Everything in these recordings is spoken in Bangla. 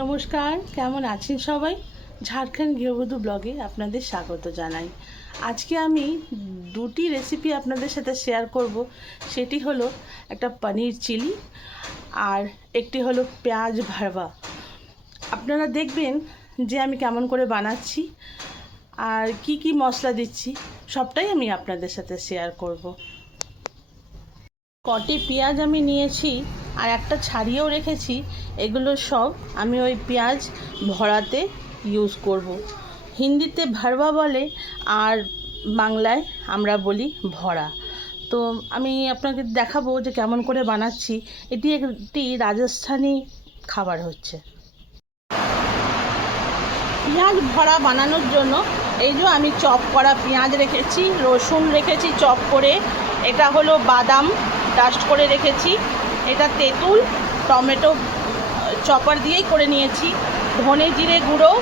নমস্কার, কেমন আছেন সবাই? ঝাড়খণ্ড গৃহবধূ ব্লগে আপনাদের স্বাগত জানাই। আজকে আমি দুটি রেসিপি আপনাদের সাথে শেয়ার করব। সেটি হলো একটা পনির চিলি আর একটি হলো পেঁয়াজ ভারবা। আপনারা দেখবেন যে আমি কেমন করে বানাচ্ছি আর কি কি মশলা দিচ্ছি, সবটাই আমি আপনাদের সাথে শেয়ার করব। কটি পেঁয়াজ আমি নিয়েছি আর একটা ছাড়িয়েও রেখেছি। এগুলো সব আমি ওই পেঁয়াজ ভরাতে ইউজ করব। হিন্দিতে ভারবা বলে আর বাংলায় আমরা বলি ভরা। তো আমি আপনাকে দেখাবো যে কেমন করে বানাচ্ছি। এটি একটি রাজস্থানি খাবার হচ্ছে। পেঁয়াজ ভরা বানানোর জন্য এই যে আমি চপ করা পেঁয়াজ রেখেছি, রসুন রেখেছি চপ করে, এটা হলো বাদাম ডাস্ট করে রেখেছি, এটা তেঁতুল, টমেটো চপার দিয়েই করে নিয়েছি, ধনে জিরে গুঁড়ো,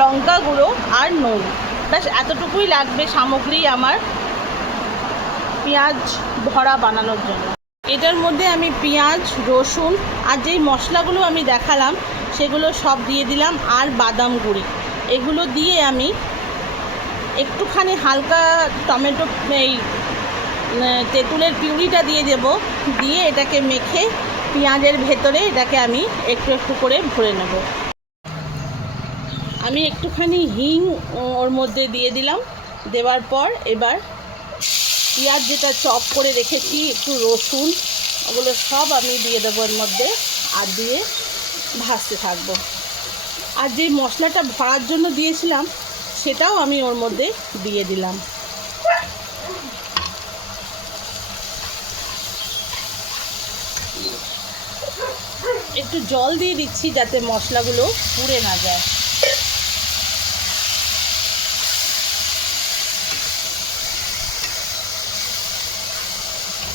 লঙ্কা গুঁড়ো আর নুন। ব্যাস এতটুকুই লাগবে সামগ্রী আমার পেঁয়াজ ভরা বানানোর জন্য। এটার মধ্যে আমি পেঁয়াজ, রসুন আর যেই মশলাগুলো আমি দেখালাম সেগুলো সব দিয়ে দিলাম আর বাদাম গুঁড়ি। এগুলো দিয়ে আমি একটুখানি হালকা টমেটো এই তেঁতুলের পিউরিটা দিয়ে দেব, দিয়ে এটাকে মেখে পেঁয়াজের ভেতরে এটাকে আমি একটু একটু করে ভরে নেব। আমি একটুখানি হিং ওর মধ্যে দিয়ে দিলাম। দেওয়ার পর এবার পেঁয়াজ যেটা চপ করে রেখেছি, একটু রসুন, ওগুলো সব আমি দিয়ে দেবো এর মধ্যে আর দিয়ে ভাজতে থাকবো। আর যে মশলাটা ভরার জন্য দিয়েছিলাম সেটাও আমি ওর মধ্যে দিয়ে দিলাম। একটু জল দিয়ে দিচ্ছি যাতে মশলাগুলো পুড়ে না যায়।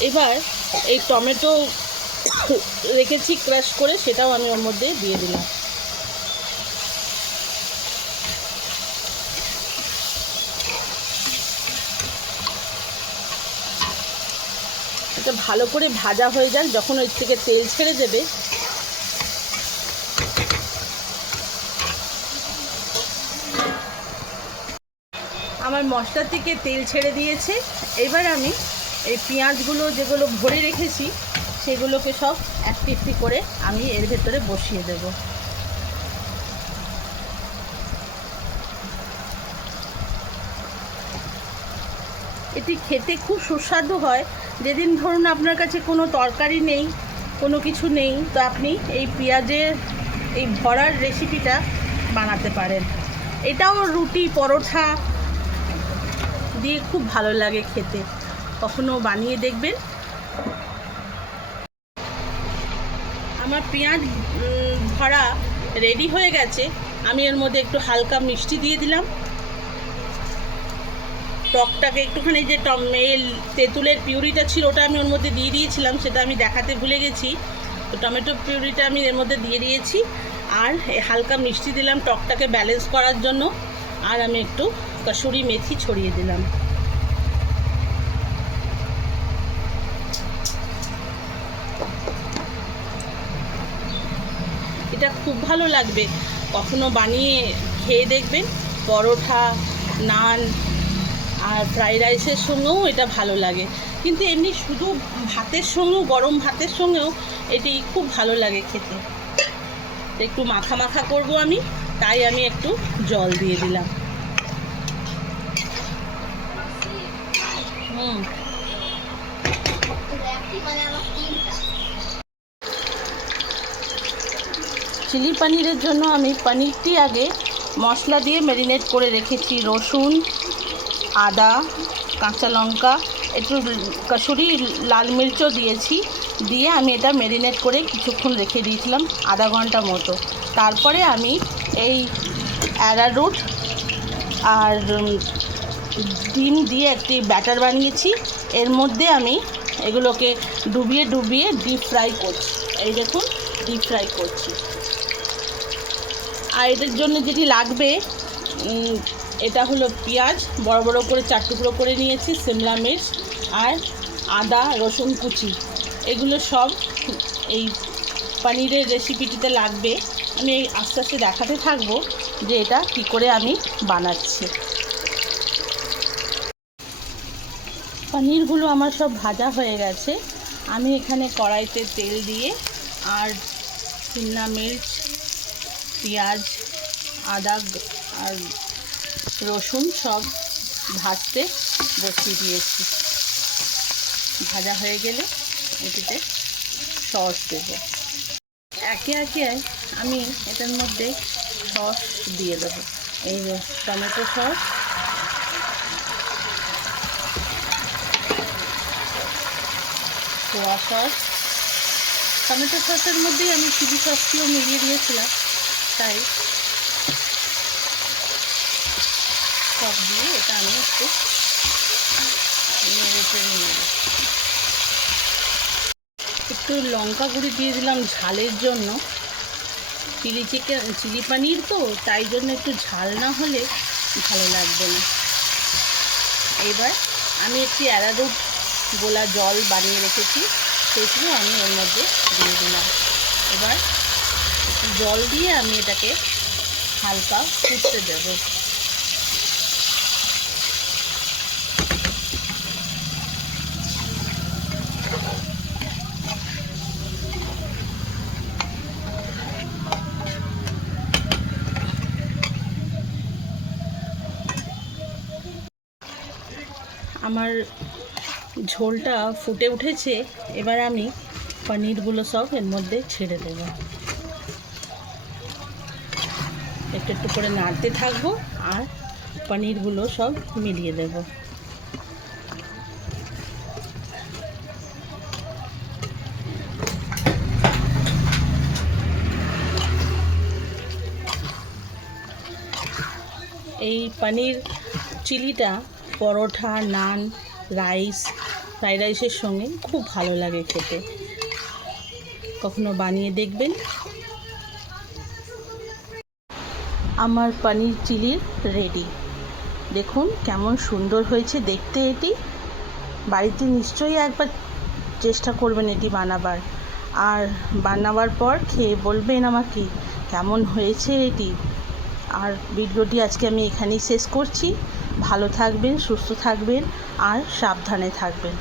এবার এই টমেটো রেখেছি ক্রাশ করে, সেটাও আমি ওর মধ্যে দিয়ে দিলাম। এটা ভালো করে ভাজা হয়ে যাক, যখন ওই থেকে তেল ছেড়ে দেবে আমার মশলা থেকে তেল ছেড়ে দিয়েছে। এবার আমি এই পেঁয়াজগুলো যেগুলো ভরে রেখেছি সেগুলোকে সব একটি একটি করে আমি এর ভেতরে বসিয়ে দেব। এটি খেতে খুব সুস্বাদু হয়। যেদিন ধরুন আপনার কাছে কোনো তরকারি নেই, কোনো কিছু নেই, তো আপনি এই পেঁয়াজের এই ভরার রেসিপিটা বানাতে পারেন। এটাও রুটি, পরোটা দিয়ে খুব ভালো লাগে খেতে। কখনো বানিয়ে দেখবেন। আমার পেঁয়াজ ভরা রেডি হয়ে গেছে। আমি এর মধ্যে একটু হালকা মিষ্টি দিয়ে দিলাম। টকটাকে একটুখানি যে তেঁতুলের পিউরিটা ছিল ওটা আমি ওর মধ্যে দিয়ে দিয়েছিলাম, সেটা আমি দেখাতে ভুলে গেছি। তো টমেটো পিউরিটা আমি এর মধ্যে দিয়ে দিয়েছি আর হালকা মিষ্টি দিলাম টকটাকে ব্যালেন্স করার জন্য। আর আমি একটু কসুরি মেথি ছড়িয়ে দিলাম। এটা খুব ভালো লাগবে, কখনো বানিয়ে খেয়ে দেখবেন। পরোটা, নান আর ফ্রাইড রাইসের সঙ্গেও এটা ভালো লাগে, কিন্তু এমনি শুধু ভাতের সঙ্গেও, গরম ভাতের সঙ্গেও এটি খুব ভালো লাগে খেতে। একটু মাখা মাখা করব আমি, তাই আমি একটু জল দিয়ে দিলাম। চিলি পনিরের জন্য আমি পনিরটি আগে মশলা দিয়ে ম্যারিনেট করে রেখেছি। রসুন, আদা, কাঁচা লঙ্কা, একটু কসুরি লাল মির্চও দিয়েছি, দিয়ে আমি এটা ম্যারিনেট করে কিছুক্ষণ রেখে দিয়েছিলাম, আধা ঘন্টা মতো। তারপরে আমি এই অ্যারারুট আর ডিম দিয়ে একটি ব্যাটার বানিয়েছি। এর মধ্যে আমি এগুলোকে ডুবিয়ে ডুবিয়ে ডিপ ফ্রাই করছি। এই দেখুন, ডিপ ফ্রাই করছি। আর এটার জন্য যেটি লাগবে, এটা হলো পেঁয়াজ বড় বড় করে 4 টুকরো করে নিয়েছি, সিমলা মির্চ আর আদা রসুন কুচি, এগুলো সব এই পনিরের রেসিপিটিতে লাগবে। আমি আস্তে আস্তে দেখাতে থাকবো যে এটা কী করে আমি বানাচ্ছি। পনিরগুলো আমার সব ভাজা হয়ে গেছে। আমি এখানে কড়াইতে তেল দিয়ে আর শিমলা মির্চ, পেঁয়াজ, আদা আর রসুন সব ভাজতে বসিয়ে দিয়েছি। ভাজা হয়ে গেলে এটিতে সস দেবো। একে একে আমি এটার মধ্যে সস দিয়ে দেবো। এই যে টমেটো সস, সোয়া সস, টমেটো সসের মধ্যেই আমি চিলি সসটিও মিলিয়ে দিয়েছিলাম, তাই সব দিয়ে এটা আমি একটু নেড়ে চেড়ে নেব। একটু লঙ্কা গুঁড়ি দিয়ে দিলাম ঝালের জন্য। চিলি পনির তো, তাই জন্য একটু ঝাল না হলে ভালো লাগবে না। এবার আমি একটি অ্যারারুট গোলা জল বানিয়ে রেখেছি, সেগুলো আমি এর মধ্যে দিয়ে দিলাম। এবার জল দিয়ে আমি এটাকে হালকা ফুটতে দেবো। আমার ঝোলটা ফুটে উঠেছে। এবার আমি পনিরগুলো সব এর মধ্যে ছেড়ে দেব। একটু একটু করে নাড়তে থাকবো আর পনিরগুলো সব মিলিয়ে দেব। এই পনির চিলিটা পরোটা, নান, রাইস, ফ্রাইড রাইসের সঙ্গে খুব ভালো লাগে খেতে। কখনো বানিয়ে দেখবেন। আমার পনির চিলি রেডি। দেখুন কেমন সুন্দর হয়েছে দেখতে। এটি বাড়িতে নিশ্চয়ই একবার চেষ্টা করবেন এটি বানাবার, আর বানাবার পর খেয়ে বলবেন আমাকে কেমন হয়েছে এটি। আর ভিডিওটি আজকে আমি এখানেই শেষ করছি। ভালো থাকবেন, সুস্থ থাকবেন আর সাবধানে থাকবেন।